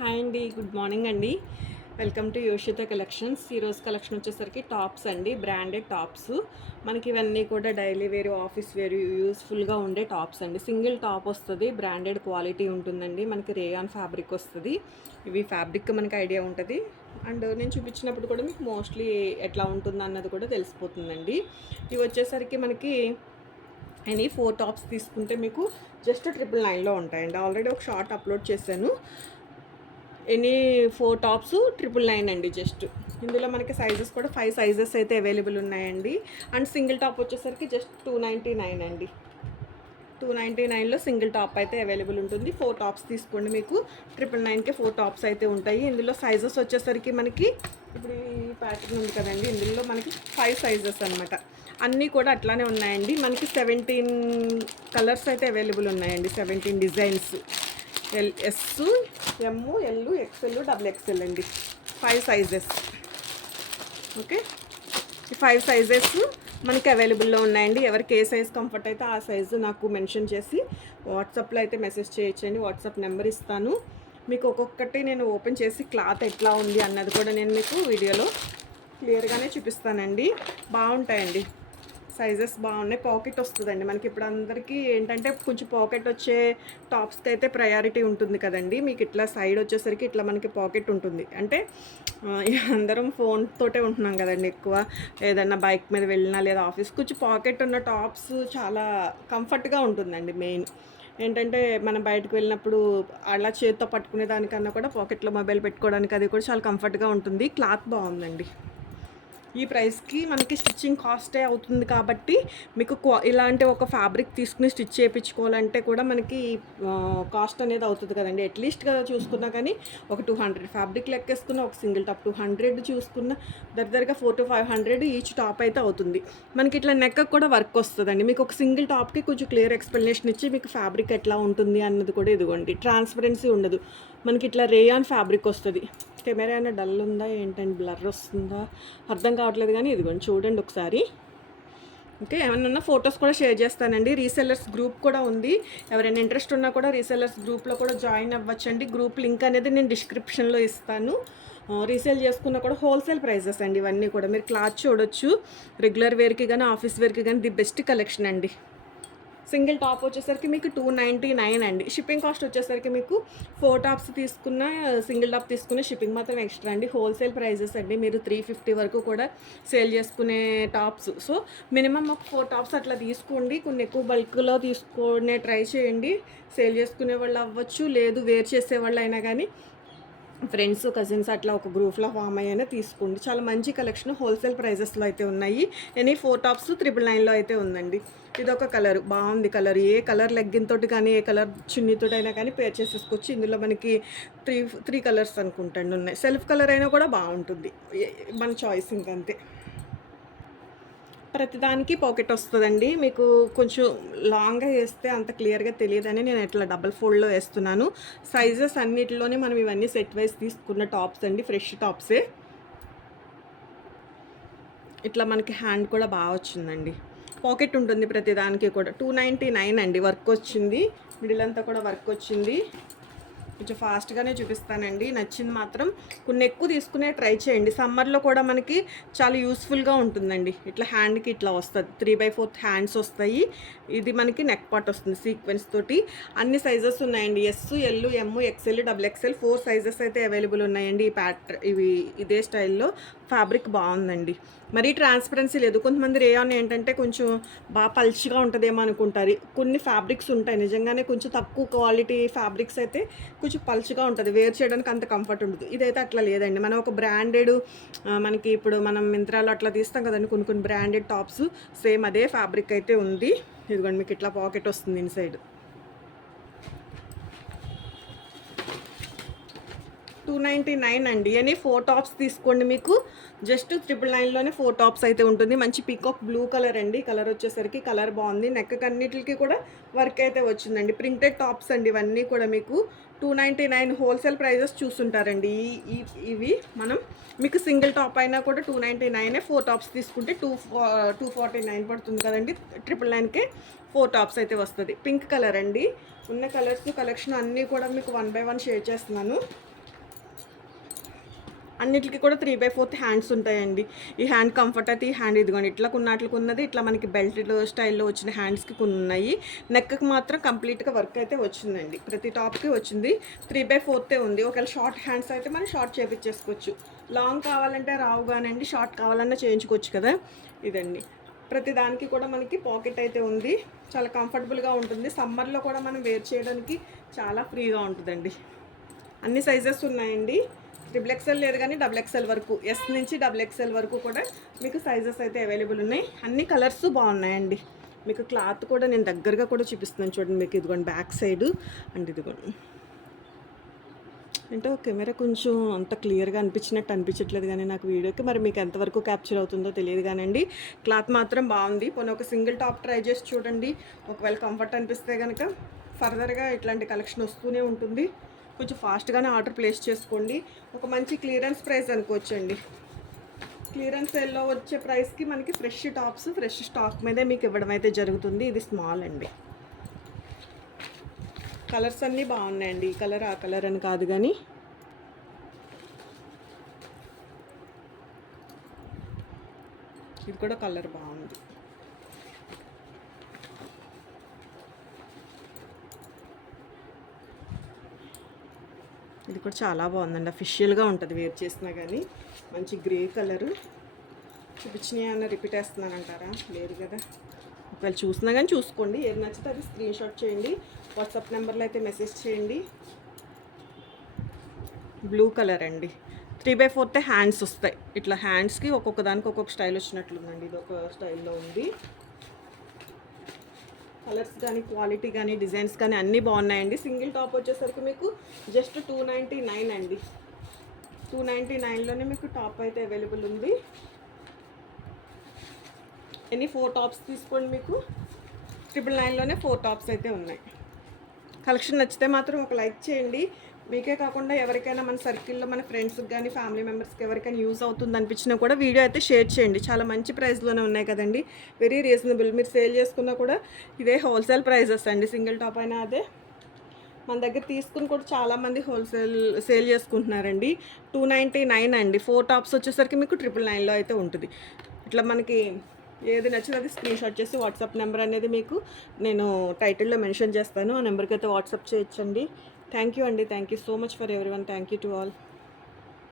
Hi అండి, good morning అండి. Welcome to యోషిత collections. ఈరోజు కలెక్షన్ వచ్చేసరికి టాప్స్ అండి, బ్రాండెడ్ టాప్స్. మనకి ఇవన్నీ కూడా డైలీ వేరు, ఆఫీస్ వేరు యూస్ఫుల్గా ఉండే టాప్స్ అండి. సింగిల్ టాప్ వస్తుంది, బ్రాండెడ్ క్వాలిటీ ఉంటుందండి. మనకి రేయాన్ ఫ్యాబ్రిక్ వస్తుంది. ఇవి ఫ్యాబ్రిక్ మనకి ఐడియా ఉంటుంది. అండ్ నేను చూపించినప్పుడు కూడా మీకు మోస్ట్లీ ఎట్లా ఉంటుంది అన్నది కూడా తెలిసిపోతుందండి. ఇవి వచ్చేసరికి మనకి 4 టాప్స్ తీసుకుంటే మీకు జస్ట్ 999లో ఉంటాయండి. ఆల్రెడీ ఒక షార్ట్ అప్లోడ్ చేశాను. 4 టాప్స్ 999 అండి. జస్ట్ ఇందులో మనకి సైజెస్ కూడా 5 సైజెస్ అయితే అవైలబుల్ ఉన్నాయండి. అండ్ సింగిల్ టాప్ వచ్చేసరికి జస్ట్ 299 అండి. 299లో సింగిల్ టాప్ అయితే అవైలబుల్ ఉంటుంది. 4 టాప్స్ తీసుకోండి, మీకు 999కి 4 టాప్స్ అయితే ఉంటాయి. ఇందులో సైజెస్ వచ్చేసరికి మనకి ఇప్పుడు ఈ ప్యాటర్న్ ఉంది కదండి, ఇందులో మనకి 5 సైజెస్ అనమాట. అన్నీ కూడా అట్లానే ఉన్నాయండి. మనకి 17 కలర్స్ అయితే అవైలబుల్ ఉన్నాయండి. 17 డిజైన్స్. ఎస్, ఎమ్, ఎల్, ఎక్స్ఎల్, XXL అండి. 5 సైజెస్. ఓకే, ఈ 5 సైజెస్ మనకి అవైలబుల్లో ఉన్నాయండి. ఎవరికి ఏ సైజ్ కంఫర్ట్ అయితే ఆ సైజు నాకు మెన్షన్ చేసి వాట్సాప్లో అయితే మెసేజ్ చేయొచ్చండి. వాట్సాప్ నెంబర్ ఇస్తాను. మీకు ఒక్కొక్కటి నేను ఓపెన్ చేసి క్లాత్ ఎట్లా ఉంది అన్నది కూడా నేను మీకు వీడియోలో క్లియర్గానే చూపిస్తానండి. బాగుంటాయండి, సైజెస్ బాగున్నాయి. పాకెట్ వస్తుందండి మనకి. ఇప్పుడు అందరికీ ఏంటంటే కొంచెం పాకెట్ వచ్చే టాప్స్కి అయితే ప్రయారిటీ ఉంటుంది కదండి. మీకు ఇట్లా సైడ్ వచ్చేసరికి ఇట్లా మనకి పాకెట్ ఉంటుంది. అంటే అందరం ఫోన్తోటే ఉంటున్నాం కదండి ఎక్కువ. ఏదన్నా బైక్ మీద వెళ్ళినా లేదా ఆఫీస్, కొంచెం పాకెట్ ఉన్న టాప్స్ చాలా కంఫర్ట్గా ఉంటుందండి. మెయిన్ ఏంటంటే మనం బయటకు వెళ్ళినప్పుడు అలా చేత్తో పట్టుకునే దానికన్నా కూడా పాకెట్లో మొబైల్ పెట్టుకోవడానికి అది కూడా చాలా కంఫర్ట్గా ఉంటుంది. క్లాత్ బాగుందండి. ఈ ప్రైస్కి మనకి స్టిచ్చింగ్ కాస్టే అవుతుంది కాబట్టి మీకు ఇలాంటి ఒక ఫ్యాబ్రిక్ తీసుకుని స్టిచ్ చేయించుకోవాలంటే కూడా మనకి కాస్ట్ అనేది అవుతుంది కదండి. అట్లీస్ట్గా చూసుకున్నా కానీ ఒక 200 ఫ్యాబ్రిక్ లెక్కేసుకున్న, ఒక సింగిల్ టాప్ 200 చూసుకున్న, దగ్గరగా 400 to 500 ఈచ్ టాప్ అయితే అవుతుంది. మనకి ఇట్లా నెక్ కూడా వర్క్ వస్తుందండి. మీకు ఒక సింగిల్ టాప్కి కొంచెం క్లియర్ ఎక్స్ప్లెనేషన్ ఇచ్చి మీకు ఫ్యాబ్రిక్ ఎట్లా ఉంటుంది అన్నది కూడా ఇదిగోండి. ట్రాన్స్పరెన్సీ ఉండదు మనకి. ఇట్లా రేయాన్ ఫ్యాబ్రిక్ వస్తుంది. కెమెరా అయినా డల్ ఉందా ఏంటంటే, బ్లర్ వస్తుందా అర్థం కావట్లేదు కానీ ఇదిగోండి చూడండి ఒకసారి. ఓకే, ఏమన్నా ఫొటోస్ కూడా షేర్ చేస్తానండి. రీసెల్లర్స్ గ్రూప్ కూడా ఉంది. ఎవరైనా ఇంట్రెస్ట్ ఉన్నా కూడా రీసెల్లర్స్ గ్రూప్లో కూడా జాయిన్ అవ్వచ్చండి. గ్రూప్ లింక్ అనేది నేను డిస్క్రిప్షన్లో ఇస్తాను. రీసేల్ చేసుకున్నా కూడా హోల్సేల్ ప్రైజెస్ అండి. ఇవన్నీ కూడా మీరు క్లాత్ చూడొచ్చు. రెగ్యులర్ వేర్కి కానీ ఆఫీస్ వేర్కి కానీ ది బెస్ట్ కలెక్షన్ అండి. సింగిల్ టాప్ వచ్చేసరికి మీకు 299 అండి. షిప్పింగ్ కాస్ట్ వచ్చేసరికి మీకు 4 టాప్స్ తీసుకున్న, సింగిల్ టాప్ తీసుకున్న షిప్పింగ్ మాత్రం ఎక్స్ట్రా అండి. హోల్సేల్ ప్రైజెస్ అండి. మీరు 350 వరకు కూడా సేల్ చేసుకునే టాప్స్. సో మినిమం ఒక 4 టాప్స్ అట్లా తీసుకోండి. కొన్ని ఎక్కువ బల్క్లో తీసుకునే ట్రై చేయండి. సేల్ చేసుకునే వాళ్ళు అవ్వచ్చు, లేదు వేర్ చేసే వాళ్ళు అయినా కానీ ఫ్రెండ్స్, కజిన్స్ అట్లా ఒక గ్రూప్లో ఫామ్ అయ్యానే తీసుకోండి. చాలా మంచి కలెక్షన్ హోల్సేల్ ప్రైజెస్లో అయితే ఉన్నాయి. 4 టాప్స్ 999లో అయితే ఉందండి. ఇదొక కలర్ బాగుంది. కలర్ ఏ కలర్ లెగ్గిన్ తోటి కానీ ఏ కలర్ చున్నీతోటి అయినా కానీ పేర్ చేసేసుకోవచ్చు. ఇందులో మనకి త్రీ కలర్స్ అనుకుంటాండి ఉన్నాయి. సెల్ఫ్ కలర్ అయినా కూడా బాగుంటుంది, మన చాయిస్ ఇంకంతే. ప్రతిదానికి పాకెట్ వస్తుందండి. మీకు కొంచెం లాంగ్గా వేస్తే అంత క్లియర్గా తెలియదని నేను ఇట్లా డబల్ ఫోల్డ్లో వేస్తున్నాను. సైజెస్ అన్నిటిలోనే మనం ఇవన్నీ సెట్ వైజ్ తీసుకున్న టాప్స్ అండి, ఫ్రెష్ టాప్సే. ఇట్లా మనకి హ్యాండ్ కూడా బాగా వచ్చిందండి. పాకెట్ ఉంటుంది ప్రతిదానికి కూడా. 299 అండి. వర్క్ వచ్చింది, మిడిల్ అంతా కూడా వర్క్ వచ్చింది. కొంచెం ఫాస్ట్గానే చూపిస్తానండి. నచ్చింది మాత్రం కొన్ని ఎక్కువ తీసుకునే ట్రై చేయండి. సమ్మర్లో కూడా మనకి చాలా యూస్ఫుల్గా ఉంటుందండి. ఇట్లా హ్యాండ్కి ఇట్లా వస్తుంది, 3/4 హ్యాండ్స్ వస్తాయి. ఇది మనకి నెక్ పార్ట్ వస్తుంది సీక్వెన్స్ తోటి. అన్ని సైజెస్ ఉన్నాయండి. ఎస్, ఎల్, ఎమ్, XXL, XXL 4 సైజెస్ అయితే అవైలబుల్ ఉన్నాయండి. ఇవి ఇదే స్టైల్లో. ఫ్యాబ్రిక్ బాగుందండి. మరీ ట్రాన్స్పరెన్సీ లేదు. కొంతమంది రేయాన్ ఏంటంటే కొంచెం బాగా పల్చిగా ఉంటుందేమో అనుకుంటారు. కొన్ని ఫ్యాబ్రిక్స్ ఉంటాయి నిజంగానే కొంచెం తక్కువ క్వాలిటీ ఫ్యాబ్రిక్స్ అయితే కొంచెం పల్చగా ఉంటుంది, వేర్ చేయడానికి అంత కంఫర్ట్ ఉండదు. ఇదైతే అట్లా లేదండి. మనం ఒక బ్రాండెడ్, మనకి ఇప్పుడు మనం మింత్రాలో అట్లా తీస్తాం కదండి కొన్ని బ్రాండెడ్ టాప్స్, సేమ్ అదే ఫ్యాబ్రిక్ అయితే ఉంది. ఇదిగోండి మీకు ఇట్లా పాకెట్ వస్తుంది ఇన్సైడ్. 299 అండి. 4 టాప్స్ తీసుకోండి, మీకు జస్ట్ 999లోనే 4 టాప్స్ అయితే ఉంటుంది. మంచి పీకాక్ బ్లూ కలర్ అండి. కలర్ వచ్చేసరికి కలర్ బాగుంది. నెక్ అన్నిటికి కూడా వర్క్ అయితే వచ్చిందండి. ప్రింటెడ్ టాప్స్ అండి ఇవన్నీ కూడా. మీకు 299 హోల్సేల్ ప్రైజెస్ చూస్తుంటారండి. ఇవి మనం మీకు సింగిల్ టాప్ అయినా కూడా 299. 4 టాప్స్ తీసుకుంటే 249 పడుతుంది కదండి. 999కే 4 టాప్స్ అయితే వస్తుంది. పింక్ కలర్ అండి. ఉన్న కలర్స్ కలెక్షన్ అన్నీ కూడా మీకు 1 by 1 షేర్ చేస్తున్నాను. అన్నిటికీ కూడా 3/4 హ్యాండ్స్ ఉంటాయండి. ఈ హ్యాండ్ కంఫర్ట్ అయితే ఈ హ్యాండ్ ఇదిగోండి ఇట్లా ఉన్నది, ఇట్లా మనకి బెల్ట్ స్టైల్లో వచ్చిన హ్యాండ్స్కి కొన్ని ఉన్నాయి. నెక్కి మాత్రం కంప్లీట్గా వర్క్ అయితే వచ్చిందండి. ప్రతి టాప్కి వచ్చింది. 3/4 ఉంది. ఒకవేళ షార్ట్ హ్యాండ్స్ అయితే మనం షార్ట్ చేపించేసుకోవచ్చు. లాంగ్ కావాలంటే రావు కానండి, షార్ట్ కావాలన్నా చేయించుకోవచ్చు కదా. ఇదండి ప్రతి దానికి కూడా మనకి పాకెట్ అయితే ఉంది. చాలా కంఫర్టబుల్గా ఉంటుంది. సమ్మర్లో కూడా మనం వేర్ చేయడానికి చాలా ఫ్రీగా ఉంటుందండి. అన్ని సైజెస్ ఉన్నాయండి. XXL లేదు కానీ XXL వరకు, ఎస్ నుంచి XXL వరకు కూడా మీకు సైజెస్ అయితే అవైలబుల్ ఉన్నాయి. అన్ని కలర్స్ బాగున్నాయండి. మీకు క్లాత్ కూడా నేను దగ్గరగా కూడా చూపిస్తున్నాను చూడండి. మీకు ఇదిగోండి బ్యాక్ సైడ్ అండ్ ఇదిగోండి. అంటే కెమెరా కొంచెం అంత క్లియర్గా అనిపించట్లేదు కానీ నాకు వీడియోకి, మరి మీకు ఎంతవరకు క్యాప్చర్ అవుతుందో తెలియదు కానండి. క్లాత్ మాత్రం బాగుంది. పోనీ ఒక సింగిల్ టాప్ ట్రై చేసి చూడండి. ఒకవేళ కంఫర్ట్ అనిపిస్తే కనుక ఫర్దర్గా ఇట్లాంటి కలెక్షన్ వస్తూనే ఉంటుంది. కొంచెం ఫాస్ట్గానే ఆర్డర్ ప్లేస్ చేసుకోండి. ఒక మంచి క్లియరెన్స్ ప్రైస్ అనుకోవచ్చండి. క్లియరెన్స్ సేల్లో వచ్చే ప్రైస్కి మనకి ఫ్రెష్ టాప్స్ ఫ్రెష్ స్టాక్ మీదే మీకు ఇవ్వడం అయితే జరుగుతుంది. ఇది స్మాల్ అండి. కలర్స్ అన్నీ బాగున్నాయండి. ఈ కలర్ ఆ కలర్ అని కాదు కానీ ఇది కూడా కలర్ బాగుంది. ఇది కూడా చాలా బాగుందండి. అఫిషియల్గా ఉంటుంది వేర్ చేసినా కానీ. మంచి గ్రే కలరు. చూపించినవి అన్న రిపీట్ వేస్తున్నానంటారా? లేదు కదా. ఒకవేళ చూసినా కానీ చూసుకోండి. ఏది నచ్చితే అది స్క్రీన్ షాట్ చేయండి. వాట్సాప్ నెంబర్లో అయితే మెసేజ్ చేయండి. బ్లూ కలర్ అండి. 3/4 హ్యాండ్స్ వస్తాయి. ఇట్లా హ్యాండ్స్కి ఒక్కొక్క దానికి ఒక్కొక్క స్టైల్ వచ్చినట్లుందండి. ఇది ఒక స్టైల్లో ఉంది. కలర్స్ కానీ క్వాలిటీ కానీ డిజైన్స్ కానీ అన్నీ బాగున్నాయండి. సింగిల్ టాప్ వచ్చేసరికి మీకు జస్ట్ 299 అండి. 299లోనే మీకు టాప్ అయితే అవైలబుల్ ఉంది. ఎన్ని 4 టాప్స్ తీసుకోండి. మీకు 999లోనే 4 టాప్స్ అయితే ఉన్నాయి. కలెక్షన్ నచ్చితే మాత్రం ఒక లైక్ చేయండి. మీకే కాకుండా ఎవరికైనా మన సర్కిల్లో మన ఫ్రెండ్స్కి కానీ ఫ్యామిలీ మెంబర్స్కి ఎవరికైనా యూజ్ అవుతుంది అనిపించినా కూడా వీడియో అయితే షేర్ చేయండి. చాలా మంచి ప్రైస్లోనే ఉన్నాయి కదండి. Very reasonable. మీరు సేల్ చేసుకున్నా కూడా ఇదే హోల్సేల్ ప్రైజెస్ అండి. సింగిల్ టాప్ అయినా అదే. మన దగ్గర తీసుకుని కూడా చాలామంది హోల్సేల్ సేల్ చేసుకుంటున్నారండి. 299 అండి. 4 టాప్స్ వచ్చేసరికి మీకు 999లో అయితే ఉంటుంది. ఇట్లా మనకి ఏది నచ్చితే అది స్క్రీన్ షాట్ చేసి వాట్సాప్ నెంబర్ అనేది మీకు నేను టైటిల్లో మెన్షన్ చేస్తాను. ఆ నెంబర్కి అయితే వాట్సాప్ చేయొచ్చండి. థ్యాంక్ యూ అండి. Thank you so much for everyone. Thank you to all.